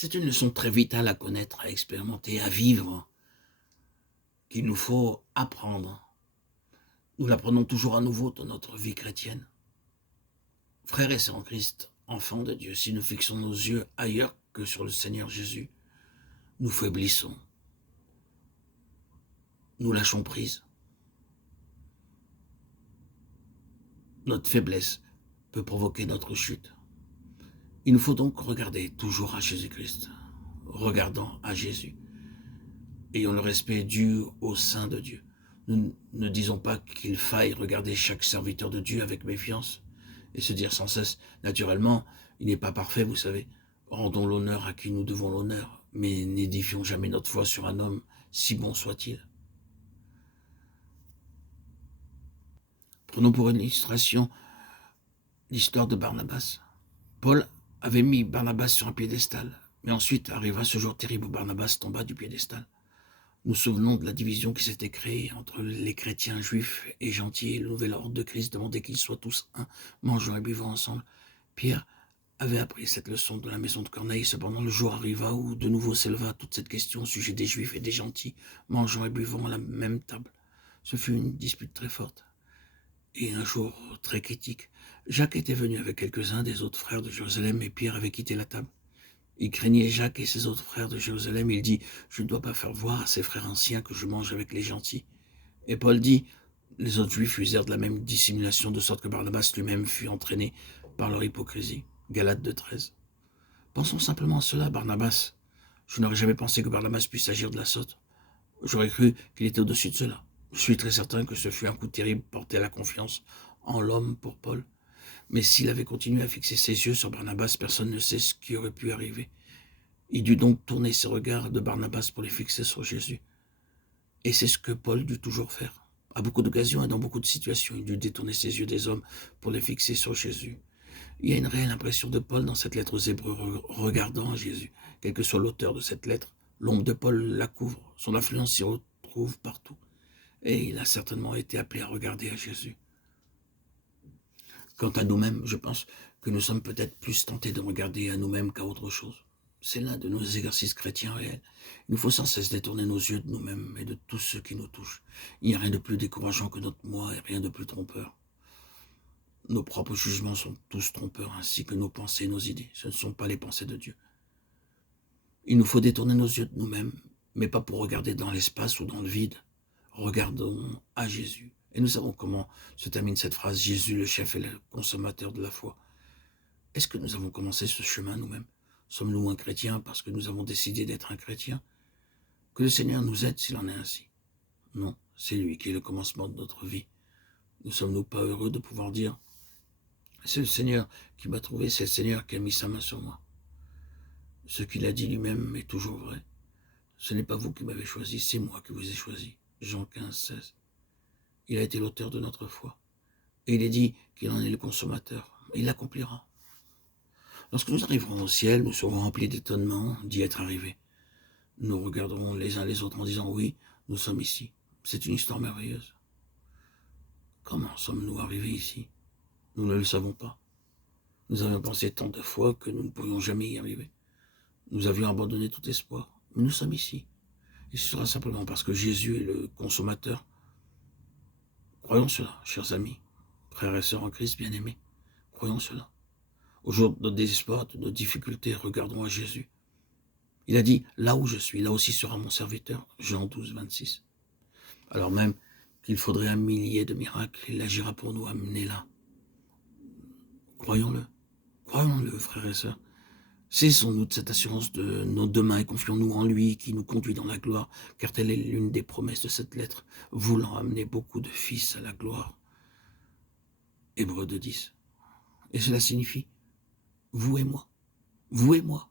C'est une leçon très vitale à connaître, à expérimenter, à vivre, qu'il nous faut apprendre. Nous l'apprenons toujours à nouveau dans notre vie chrétienne. Frères et sœurs en Christ, enfants de Dieu, si nous fixons nos yeux ailleurs que sur le Seigneur Jésus, nous faiblissons. Nous lâchons prise. Notre faiblesse peut provoquer notre chute. Il nous faut donc regarder toujours à Jésus-Christ. Regardant à Jésus. Ayons le respect dû au Saint de Dieu. Nous ne disons pas qu'il faille regarder chaque serviteur de Dieu avec méfiance et se dire sans cesse, naturellement, il n'est pas parfait, vous savez. Rendons l'honneur à qui nous devons l'honneur, mais n'édifions jamais notre foi sur un homme, si bon soit-il. Prenons pour illustration l'histoire de Barnabas. Paul avait mis Barnabas sur un piédestal, mais ensuite arriva ce jour terrible où Barnabas tomba du piédestal. Nous souvenons de la division qui s'était créée entre les chrétiens juifs et gentils et le nouvel ordre de Christ demandait qu'ils soient tous un, mangeant et buvant ensemble. Pierre avait appris cette leçon de la maison de Corneille, cependant le jour arriva où de nouveau s'éleva toute cette question au sujet des juifs et des gentils, mangeant et buvant à la même table. Ce fut une dispute très forte et un jour très critique. Jacques était venu avec quelques-uns des autres frères de Jérusalem et Pierre avait quitté la table. Il craignait Jacques et ses autres frères de Jérusalem. Il dit, je ne dois pas faire voir à ses frères anciens que je mange avec les gentils. Et Paul dit, les autres juifs usèrent de la même dissimulation, de sorte que Barnabas lui-même fut entraîné par leur hypocrisie. Galates 2,13. Pensons simplement à cela, Barnabas. Je n'aurais jamais pensé que Barnabas puisse agir de la sorte. J'aurais cru qu'il était au-dessus de cela. Je suis très certain que ce fut un coup terrible porté à la confiance en l'homme pour Paul. Mais s'il avait continué à fixer ses yeux sur Barnabas, personne ne sait ce qui aurait pu arriver. Il dut donc tourner ses regards de Barnabas pour les fixer sur Jésus. Et c'est ce que Paul dut toujours faire. À beaucoup d'occasions et dans beaucoup de situations, il dut détourner ses yeux des hommes pour les fixer sur Jésus. Il y a une réelle impression de Paul dans cette lettre aux Hébreux regardant à Jésus. Quel que soit l'auteur de cette lettre, l'ombre de Paul la couvre. Son influence s'y retrouve partout. Et il a certainement été appelé à regarder à Jésus. Quant à nous-mêmes, je pense que nous sommes peut-être plus tentés de regarder à nous-mêmes qu'à autre chose. C'est l'un de nos exercices chrétiens réels. Il nous faut sans cesse détourner nos yeux de nous-mêmes et de tout ce qui nous touche. Il n'y a rien de plus décourageant que notre moi et rien de plus trompeur. Nos propres jugements sont tous trompeurs, ainsi que nos pensées et nos idées. Ce ne sont pas les pensées de Dieu. Il nous faut détourner nos yeux de nous-mêmes, mais pas pour regarder dans l'espace ou dans le vide. Regardons à Jésus. Et nous savons comment se termine cette phrase, Jésus le chef et le consommateur de la foi. Est-ce que nous avons commencé ce chemin nous-mêmes? Sommes-nous un chrétien parce que nous avons décidé d'être un chrétien? Que le Seigneur nous aide s'il en est ainsi. Non, c'est lui qui est le commencement de notre vie. Ne sommes-nous pas heureux de pouvoir dire, c'est le Seigneur qui m'a trouvé, c'est le Seigneur qui a mis sa main sur moi. Ce qu'il a dit lui-même est toujours vrai. Ce n'est pas vous qui m'avez choisi, c'est moi qui vous ai choisi. Jean 15, 16. Il a été l'auteur de notre foi. Et il est dit qu'il en est le consommateur. Il l'accomplira. Lorsque nous arriverons au ciel, nous serons remplis d'étonnement d'y être arrivés. Nous regarderons les uns les autres en disant, oui, nous sommes ici. C'est une histoire merveilleuse. Comment sommes-nous arrivés ici? Nous ne le savons pas. Nous avions pensé tant de fois que nous ne pourrions jamais y arriver. Nous avions abandonné tout espoir. Mais nous sommes ici. Et ce sera simplement parce que Jésus est le consommateur. Croyons cela, chers amis, frères et sœurs en Christ bien-aimés. Croyons cela. Au jour de nos désespoirs, de nos difficultés, regardons à Jésus. Il a dit, là où je suis, là aussi sera mon serviteur. Jean 12, 26. Alors même qu'il faudrait 1 millier de miracles, il agira pour nous amener là. Croyons-le. Croyons-le, frères et sœurs. Saisissons-nous de cette assurance de nos deux mains et confions-nous en lui qui nous conduit dans la gloire, car telle est l'une des promesses de cette lettre, voulant amener beaucoup de fils à la gloire. Hébreux 2, 10. Et cela signifie, vous et moi,